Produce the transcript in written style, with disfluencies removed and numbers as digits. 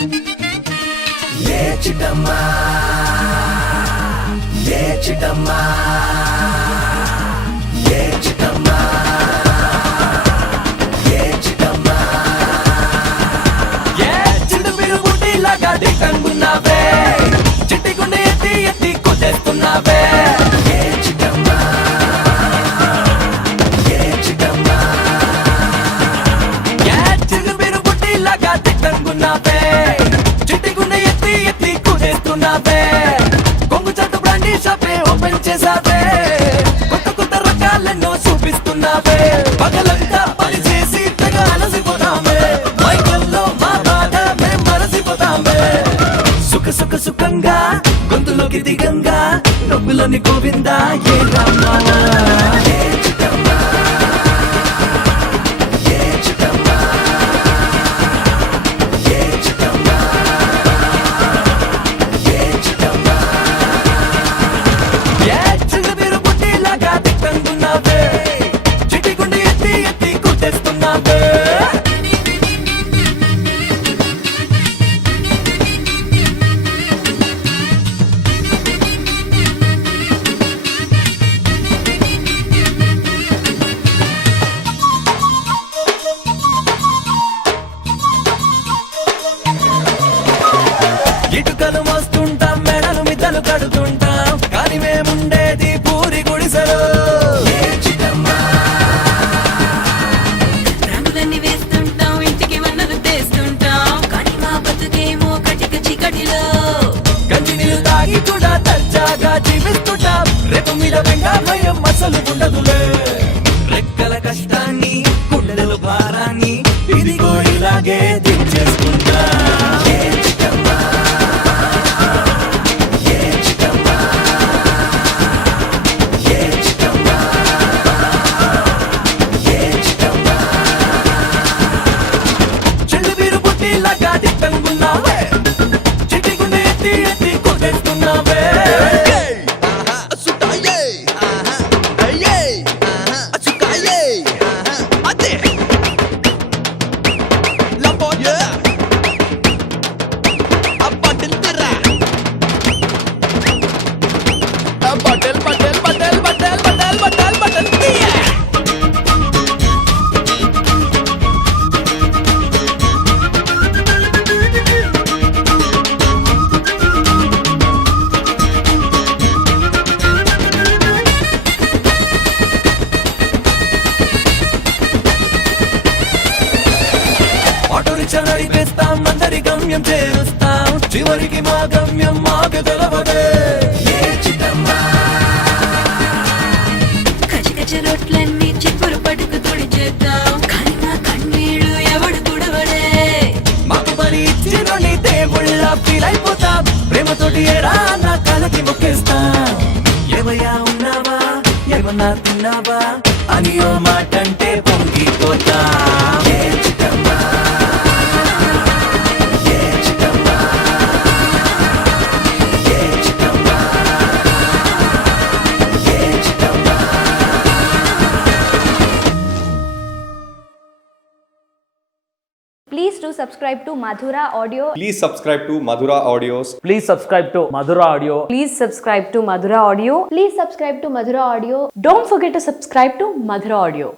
ఏ చిట్టమ్మా ఏ చిట్టమ్మా ఏ చిట్టమ్మా ఏ చిట్టమ్మా ఏ చిట్టు మీరు బుట్టిలాగా దిట్టనుకున్నావే చిట్టి గుండె ఎత్తి ఎత్తి కొట్టేస్తున్నావే ఏ చిట్టమ్మా ఏ చిట్టమ్మా ఏ చిట్టు మీరు బుట్టిలాగా దిట్టనుకున్నావే చిట్టి గుండె ఎత్తి ఎత్తి కొట్టేస్తున్నావే కొంగు చట్టు బ్రాండీ షాపే ఓపెన్ చేసావే కొత్త కొత్త రకాలెన్నో చూపిస్తున్నావే పగలంతా పని చేసి తెగ అలసిపోతామే మైకల్లో మా బాధ మేం మరసిపోతామే సుఖంగా గొంతులోకి దిగంగా నొప్పులోని గోవిందా ఏ రామా ఏ చిట్టమ్మా ఏ చిట్టమ్మా ఏ చిట్టమ్మా ఏ చిట్టమ్మా ఏ చిన్న మీరు పుట్టిలాగా దిట్టనుకున్నావే చిట్టి గుండె ఎత్తి ఎత్తి కొట్టేస్తున్నావే ఇటుకలు మోస్తుంటాం మెడలు మిద్దలు కడుతుంటాం కానీ మేముండేది పూరి గుడిసెలో ఏ చిట్టమ్మా రంగులన్నీ వేస్తుంటాం ఇంటికి వన్నలు తెస్తుంటాం కానీ మా బతుకేమో కటిక చీకటిలో గంజి నీళ్ళు తాగి కూడా దర్జాగా జీవిస్తుంటాం రేపు మీద వెంగా భయం అసలు ఉండదులే రెక్కల కష్టాన్ని గుండెల భారాన్ని ఇదిగో ఇలాగే దించేసుకుంటా ఏ చిట్టమ్మా ఏ చిట్టమ్మా ఏ చిట్టమ్మా ఏ చిట్టమ్మా చెల్లి మీరు పుట్టిలాగా దిట్టనుకున్నావే చిట్టి గుండె ఎత్తి ఎత్తి కొట్టేస్తున్నావే ఆటో రిక్షా నడిపేస్తాం అందరి గమ్యం చేరుస్తాం చివరికి మా గమ్యం మాకు తెలవదే ఏ చిట్టమ్మా కచకచ రొట్లన్నీ చెప్పులు పట్టుకు తొడి చేద్దాం కానీ మా కన్నీళ్ళు ఎవడు తుడవడే మాకు పని ఇచ్చినోని దేవుళ్ళ ఫీల్ అయిపోతాం ప్రేమతోటి ఏరా నా కలకి మొక్కేస్తాం ఏమయ్యా ఉన్నావా ఏమన్నా తిన్నావా అని ఓ మాట అంటే పొంగిపోతా ఏ చిట్టమ్మా ఏ చిట్టమ్మా ఏ చిట్టమ్మా ఏ చిట్టమ్మా Please do subscribe to Madhura Audio. Please subscribe to Madhura Audios. Please subscribe to Madhura Audio. Please subscribe to Madhura Audio. Please subscribe to Madhura Audio. Don't forget to subscribe to Madhura Audio.